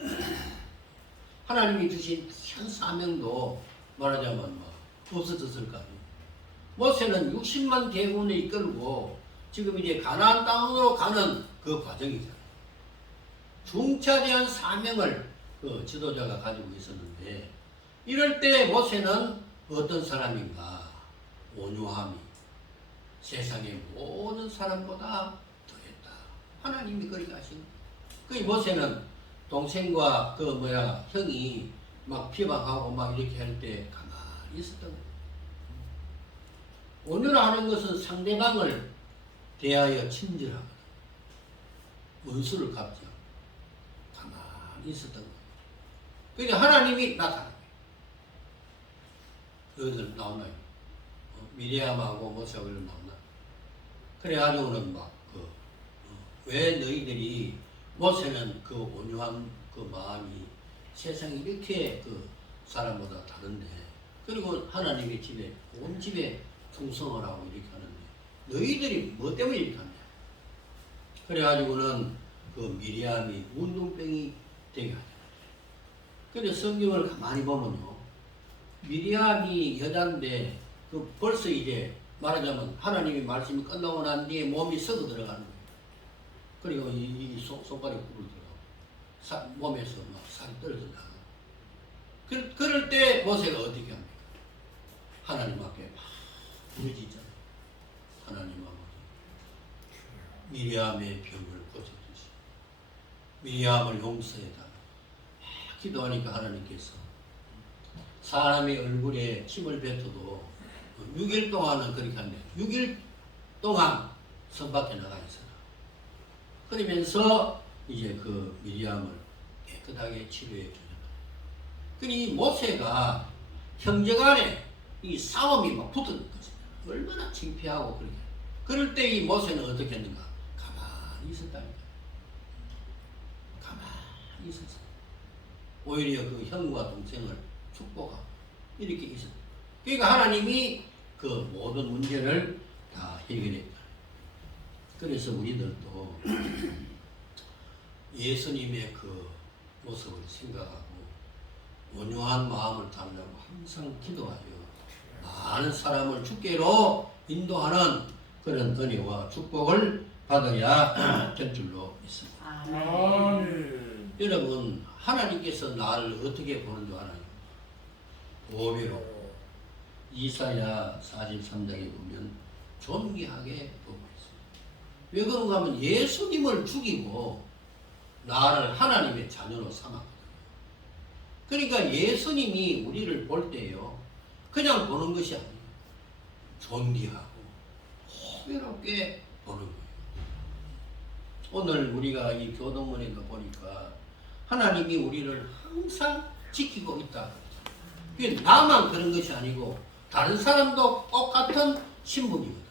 하나님이 주신 현 사명도 말하자면 뭐 없어졌을 거 아니에요. 모세는 60만 대군을 이끌고 지금 이제 가나안 땅으로 가는 그 과정이잖아요. 중차대한 사명을 그 지도자가 가지고 있었는데 이럴 때 모세는 어떤 사람인가? 온유함이 세상의 모든 사람보다 더했다. 하나님이 그렇게 하신 거예요. 그 모세는 동생과 형이 막 비방하고 막 이렇게 할 때 가만히 있었던 거예요. 온유라는 것은 상대방을 대하여 친절하거든. 원수를 갚지 않고 가만히 있었던 거예요. 그러니까 하나님이 나타난 거예요. 여기들 나오나요? 미리암하고 모세가 나오나? 그래가지고는 막 왜 너희들이 모세는 그 온유한 그 마음이 세상이 이렇게 그 사람보다 다른데 그리고 하나님의 집에 온 집에 충성을 하고 이렇게 하는데 너희들이 뭐 때문에 이렇게 하냐? 그래가지고는 그 미리암이 운동병이 되게 하잖아요. 근데 성경을 가만히 보면요, 미리암이 여자인데 그 벌써 이제 말하자면 하나님의 말씀이 끝나고 난 뒤에 몸이 썩어 들어가는 거예요. 그리고 이 손발이 굽을 들어가고 몸에서 막 살이 떨어져 나가고 그럴 때 모세가 어떻게 합니까? 하나님 앞에 막 부르짖잖아요. 하나님 아버지 미리암의 병을 고쳐주시고 미리암을 용서해달라. 기도하니까 하나님께서 사람의 얼굴에 침을 뱉어도 6일 동안은 그렇게 합니다. 6일 동안 성 밖에 나가 있어라. 그러면서 이제 그 미리암을 깨끗하게 치료해 주는 거예요. 그러니 모세가 형제간에 이 싸움이 막 붙은 것입니다. 얼마나 창피하고 그렇게. 그럴 때 이 모세는 어떻게 했는가? 가만히 있었다니까. 가만히 있었어. 오히려 그 형과 동생을 축복하고 이렇게 있었다. 그러니까 하나님이 그 모든 문제를 다 해결했다. 그래서 우리들도 예수님의 그 모습을 생각하고 온유한 마음을 담으려고 항상 기도하여 많은 사람을 주께로 인도하는 그런 은혜와 축복을 받아야 될 줄로 믿습니다. 아멘. 여러분, 하나님께서 나를 어떻게 보는 줄 알아요? 보배로. 이사야 43장에 보면 존귀하게 보고 있어요. 왜 그런가 하면 예수님을 죽이고 나를 하나님의 자녀로 삼았거든요. 그러니까 예수님이 우리를 볼 때요, 그냥 보는 것이 아니에요. 존귀하고 호배롭게 보는 거예요. 오늘 우리가 이 교동문에도 보니까 하나님이 우리를 항상 지키고 있다. 그게 나만 그런 것이 아니고 다른 사람도 똑같은 신분이거든요.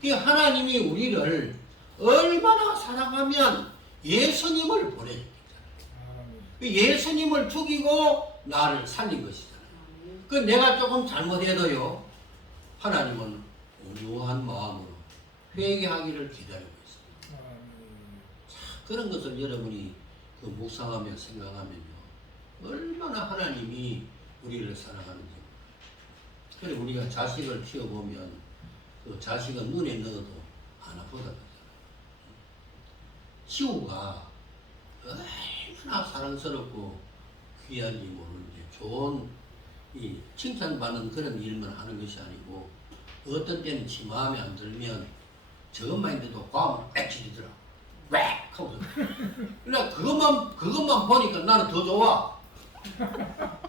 그 하나님이 우리를 얼마나 사랑하면 예수님을 보내줍니다. 예수님을 죽이고 나를 살린 것이잖아요. 그 내가 조금 잘못해도요, 하나님은 온유한 마음으로 회개하기를 기다리고 있습니다. 그런 것을 여러분이 그 묵상하며 생각하면요, 얼마나 하나님이 우리를 사랑하는지. 그래 우리가 자식을 키워보면 그 자식은 눈에 넣어도 하나 보다. 시우가 얼마나 사랑스럽고 귀한지 모르는데 좋은 이 칭찬받는 그런 일만 하는 것이 아니고 어떤 때는 지 마음에 안 들면 저것만 있는데도 과음을 빽치리더라고. 빽! 하고. 그러니까 그것만 보니까 나는 더 좋아.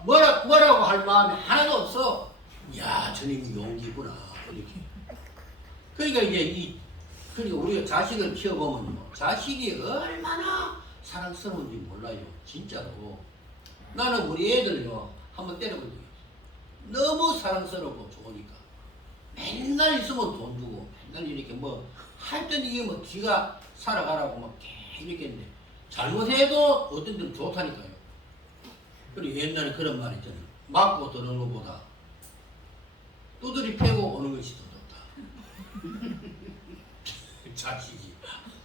뭐라고 할 마음이 하나도 없어. 야, 저놈이 용기구나. 이렇게. 그러니까 이제 그러니까 우리가 자식을 키워보면요, 자식이 얼마나 사랑스러운지 몰라요. 진짜로. 나는 우리 애들요, 한번 때려본 적이 있어. 너무 사랑스럽고 좋으니까. 맨날 있으면 돈 주고, 맨날 이렇게 뭐, 할 때는 이게 뭐, 지가 살아가라고 막 이렇게 했는데, 잘못해도 어떤 데는 좋다니까요. 그리고 옛날에 그런 말 있잖아요. 맞고 드는 것보다 두드리 패고 오는 것이 더 좋다. 자식이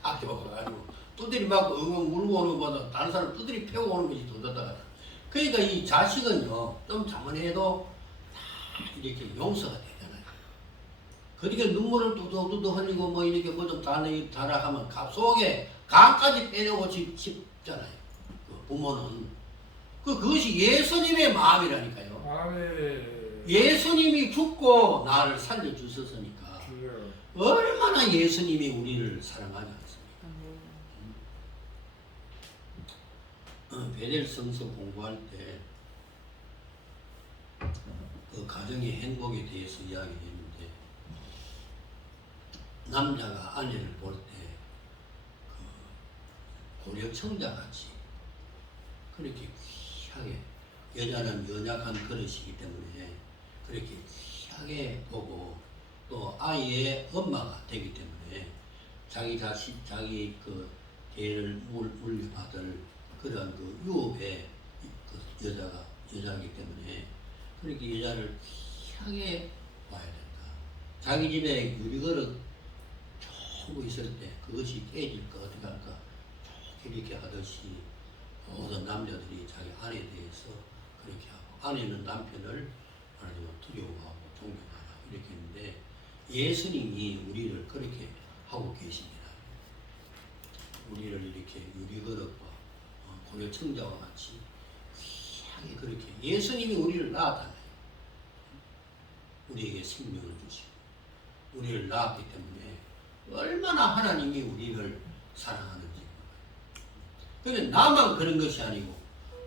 아껴가지고 두드리 맞고 엉엉 물고 오는 것보다 다른 사람 두드리 패고 오는 것이 더 좋다. 그러니까 이 자식은요, 좀 잘못해도 다 이렇게 용서가 되잖아요. 그러니까 눈물을 뚜둑뚜둑 흘리고 뭐 이렇게 뭐 좀 달아 하면 속에 간까지 빼려고 싶잖아요. 그 부모는. 그것이 예수님의 마음이라니까요. 아멘. 예수님이 죽고 나를 살려주셨으니까 얼마나 예수님이 우리를 사랑하지 않습니까? 베델 성서 공부할 때 그 가정의 행복에 대해서 이야기했는데, 남자가 아내를 볼 때 그 고려청자 같이 그렇게 귀하게, 여자는 연약한 그릇이기 때문에 그렇게 귀하게 보고 또 아이의 엄마가 되기 때문에 자기 자식, 자기 그 개를 물려받을 그런 그 유업의 그 여자이기 때문에 그렇게 여자를 귀하게 봐야 된다. 자기 집에 유리그릇 좋은 거 있을 때 그것이 깨질까 어떻게 할까 이렇게 하듯이 모든 남자들이 자기 아내에 대해서 그렇게 하고, 아내는 남편을 두려워하고 존경하라. 이렇게 했는데 예수님이 우리를 그렇게 하고 계십니다. 우리를 이렇게 유리그릇과 고려청자와 같이 귀하게 그렇게 예수님이 우리를 낳았잖아요. 우리에게 생명을 주시고 우리를 낳았기 때문에 얼마나 하나님이 우리를 사랑하는지. 그런데 나만 그런 것이 아니고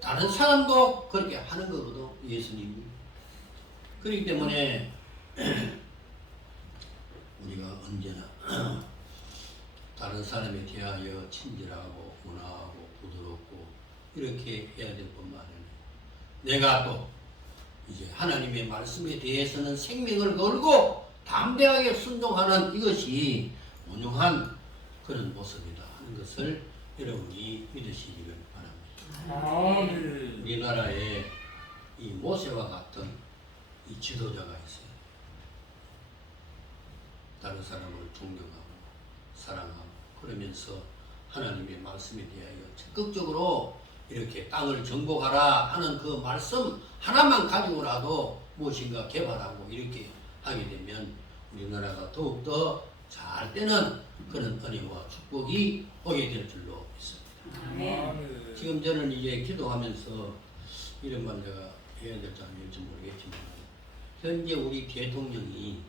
다른 사람도 그렇게 하는 거거든, 예수님이. 그렇기 때문에 우리가 언제나 다른 사람에 대하여 친절하고 온화하고 부드럽고 이렇게 해야 될 뿐만 아니라 내가 또 이제 하나님의 말씀에 대해서는 생명을 걸고 담대하게 순종하는 이것이 온유한 그런 모습이다 하는 것을 여러분이 믿으시기를 바랍니다. 아멘. 우리나라에 이 모세와 같은 이 지도자가 있어요. 다른 사람을 존경하고 사랑하고 그러면서 하나님의 말씀에 대하여 적극적으로 이렇게 땅을 정복하라 하는 그 말씀 하나만 가지고라도 무엇인가 개발하고 이렇게 하게 되면 우리나라가 더욱더 잘 되는 그런 은혜와 축복이 오게 될 줄로 믿습니다. 아멘. 지금 저는 이제 기도하면서 이런 말 내가 해야 될지 안 될지 모르겠지만 현재 우리 대통령이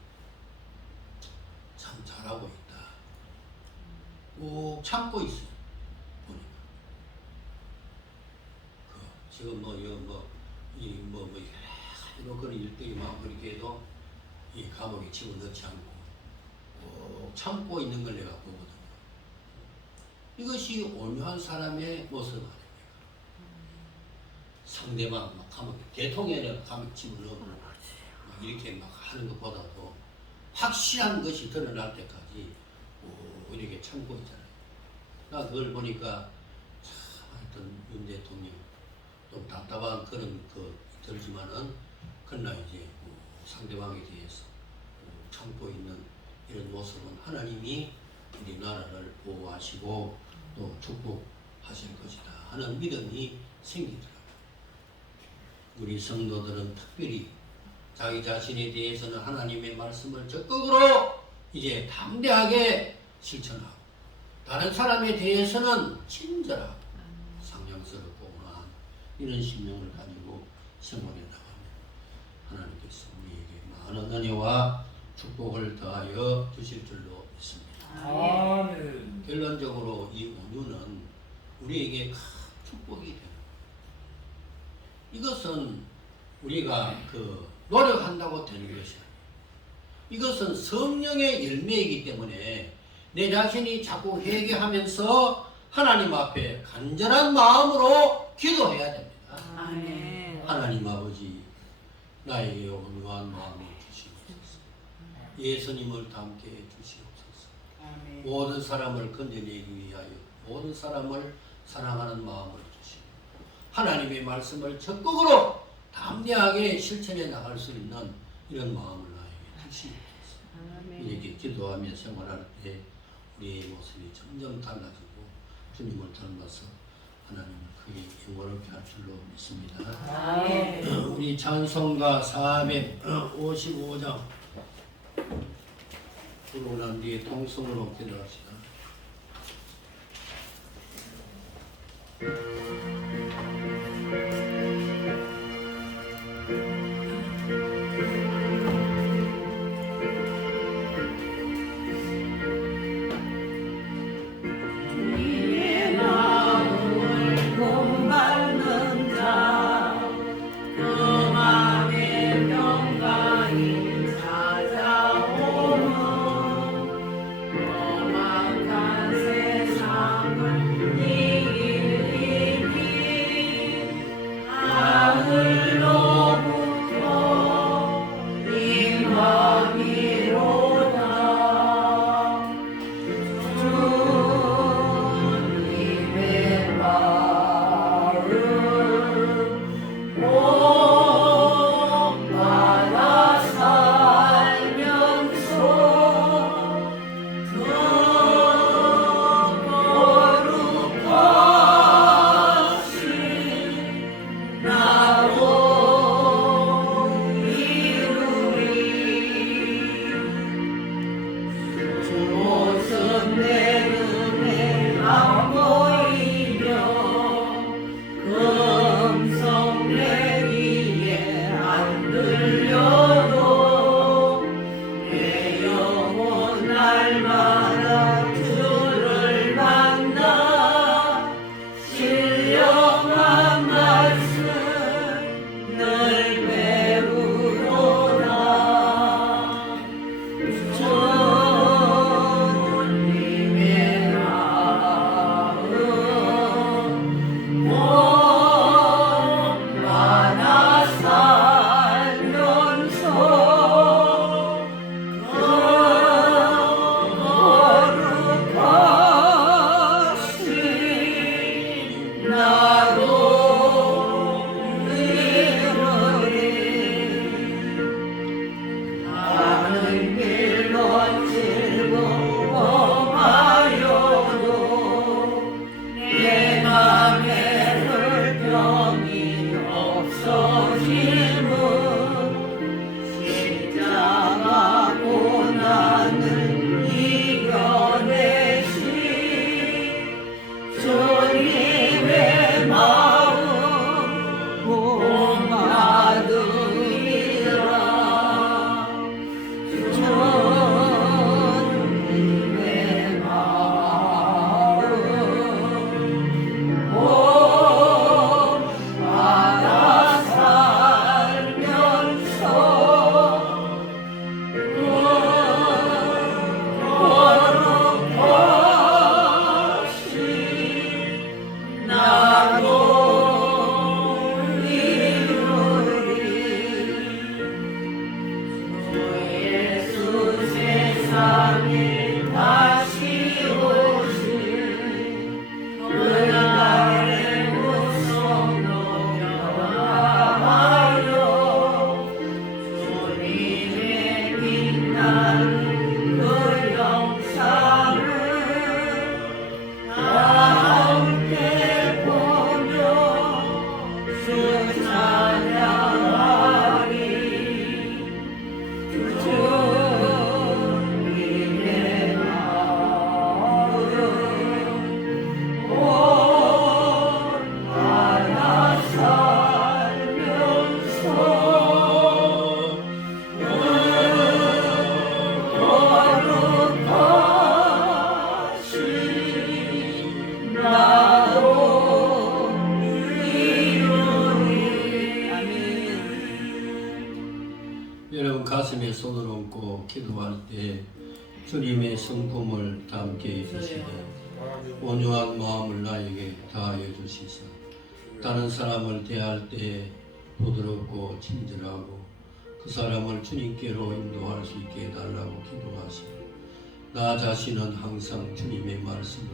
참 잘하고 있다. 꼭 참고 있어요. 보니까. 지금 여러 가지로 그런 일들이 막 그렇게 해도 이 감옥에 집어넣지 않고 꼭 참고 있는 걸 내가 보거든요. 이것이 온유한 사람의 모습 아닙니까? 상대방 막 감옥, 대통령에 감옥 집어넣고 막 이렇게 막 하는 것보다도 확실한 것이 드러날 때까지 이렇게 참고 있잖아요. 나 그걸 보니까 참 하여튼 윤 대통령 좀 답답한 그런 들지만은 그러나 이제 상대방에 대해서 참고 있는 이런 모습은 하나님이 우리나라를 보호하시고 또 축복하실 것이다 하는 믿음이 생기더라고요. 우리 성도들은 특별히 자기 자신에 대해서는 하나님의 말씀을 적극으로 이제 담대하게 실천하고 다른 사람에 대해서는 친절하고 상냥스럽고 온화한 이런 신명을 가지고 생활해 나가면 하나님께서 우리에게 많은 은혜와 축복을 더하여 주실 줄로 믿습니다. 아멘. 결론적으로 이 온유는 우리에게 큰 축복이 됩니다. 이것은 우리가 노력한다고 되는 것이 아니에요. 이것은 성령의 열매이기 때문에 내 자신이 자꾸 회개하면서 하나님 앞에 간절한 마음으로 기도해야 됩니다. 아멘. 하나님 아버지, 나에게 온유한 마음을 주시옵소서. 예수님을 닮게 해주시옵소서. 아멘. 모든 사람을 건져내기 위하여 모든 사람을 사랑하는 마음을 주시고 하나님의 말씀을 적극으로 담대하게 실천해 나갈 수 있는 이런 마음을 나에게 주시옵소서. 이렇게 기도하며 생활할 때 우리의 모습이 점점 달라지고 주님을 닮아서 하나님을 크게 영광롭게 할 줄로 믿습니다. 아멘. 우리 찬송가 455장 부르고 난 뒤에 통성으로 기도합시다. 험악한 세상을 이길 힘이 여러분 가슴에 손을 얹고 기도할 때 주님의 성품을 담게 해주시되 온유한 마음을 나에게 다하여 주시사 다른 사람을 대할 때 부드럽고 친절하고 그 사람을 주님께로 인도할 수 있게 해달라고 기도하시고 나 자신은 항상 주님의 말씀을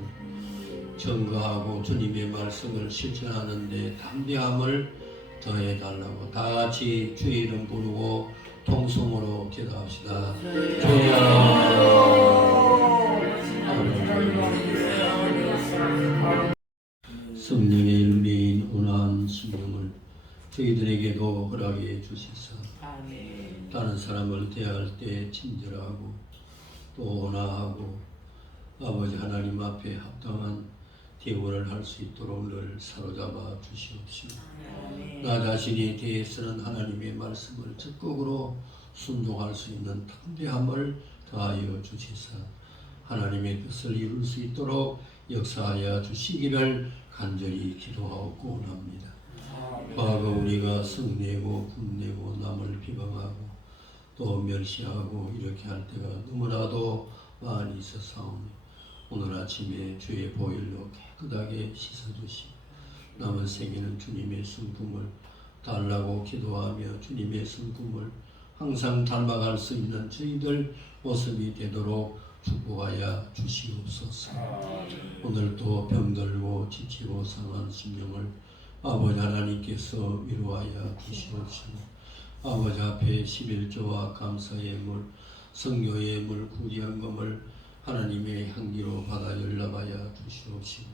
증거하고 주님의 말씀을 실천하는 데 담대함을 더해달라고 다 같이 주의 이름 부르고 통성으로 기도합시다. 성령의 열매인 온화한 심령을 저희들에게도 허락해 주시사 다른 사람을 대할 때 친절하고 또 온화하고 아버지 하나님 앞에 합당한 대우를 할 수 있도록 늘 사로잡아 주시옵시고 나 자신에 대해서는 하나님의 말씀을 적극으로 순종할 수 있는 담대함을 더하여 주시사 하나님의 뜻을 이룰 수 있도록 역사하여 주시기를 간절히 기도하고 원합니다. 과거 우리가 성내고 분내고 남을 비방하고 또 멸시하고 이렇게 할 때가 너무나도 많이 있어사오니 오늘 아침에 주의 보혈로 깨끗하게 씻어주시고 남은 생에는 주님의 성품을 달라고 기도하며 주님의 성품을 항상 닮아갈 수 있는 저희들 모습이 되도록 축복하여 주시옵소서. 오늘도 병들고 지치고 상한 심령을 아버지 하나님께서 위로하여 주시옵시고 아버지 앞에 11조와 감사의 물, 성교의 물, 구제한금을 하나님의 향기로 받아 연락하여 주시옵시고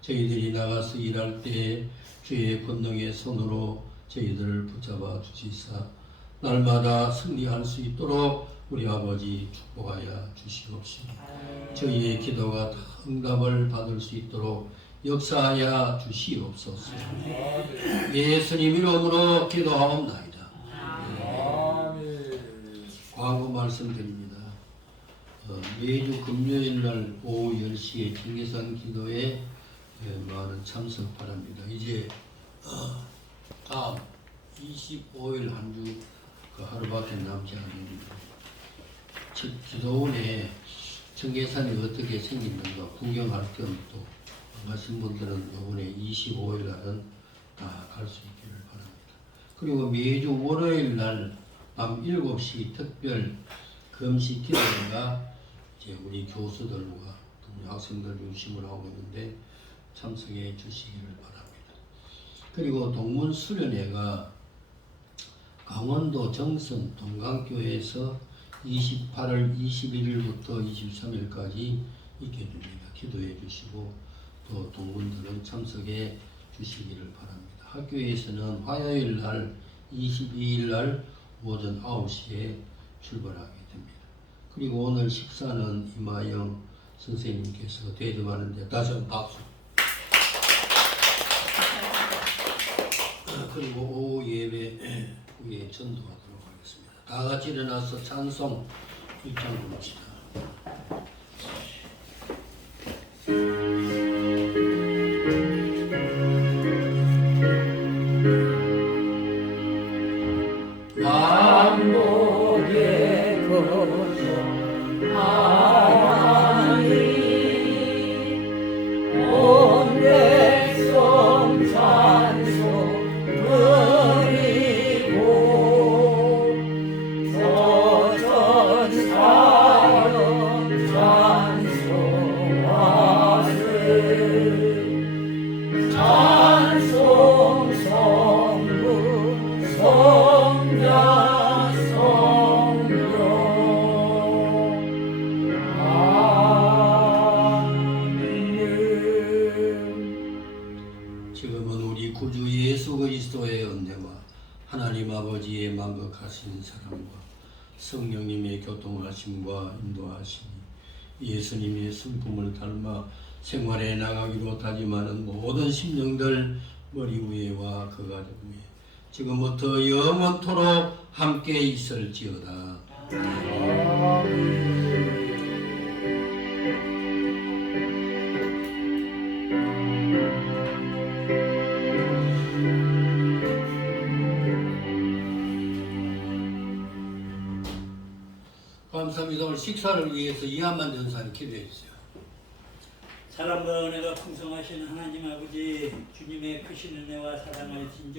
저희들이 나가서 일할 때 주의 권능의 손으로 저희들을 붙잡아 주시사 날마다 승리할 수 있도록 우리 아버지 축복하여 주시옵시고 저희의 기도가 다 응답을 받을 수 있도록 역사하여 주시옵소서. 예수님 이름으로 기도하옵나이다. 광고 말씀드립니다. 매주 금요일날 오후 10시에 청계산 기도에 많은 참석 바랍니다. 이제 다음 25일 한 주 그 하루밖에 남지 않습니다. 기도원에 청계산이 어떻게 생겼는가 구경할 겸 또 가신 분들은 이번에 25일 날은 다 갈 수 있기를 바랍니다. 그리고 매주 월요일 날 밤 7시 특별 금식 기도가 이제 우리 교수들과 우리 학생들 중심으로 하고 있는데 참석해 주시기를 바랍니다. 그리고 동문 수련회가 강원도 정선 동강교에서 28월 21일부터 23일까지 있게 됩니다. 기도해 주시고 또 동문들은 참석해 주시기를 바랍니다. 학교에서는 화요일 날 22일 날 오전 9시에 출발하게 됩니다. 그리고 오늘 식사는 이마영 선생님께서 대접하는데 다시 한번 박수. 그리고 오후 예배 후에 전도하도록 하겠습니다. 다 같이 일어나서 찬송 입장 부릅시다. 만복의 거룩 하나님 온 백성 찬송 드리고 서전 사역 찬송하세 찬송 성부 성자 성령 아멘. 지금은 우리 구주 예수 그리스도의 은혜와 하나님 아버지의 만극하신 사랑과 성령님의 교통하심과 인도하심이 예수님의 성품을 닮아 생활해 나가기로 다짐하는 모든 심령들 머리 위에와 그 가족 위에 지금부터 영원토록 함께 있을지어다. 감사합니다. 오늘 식사를 위해서 이한만 전사님 기도해 주세요. 사랑과 은혜가 풍성하신 하나님 아버지, 주님의 크신 은혜와 사랑을 진정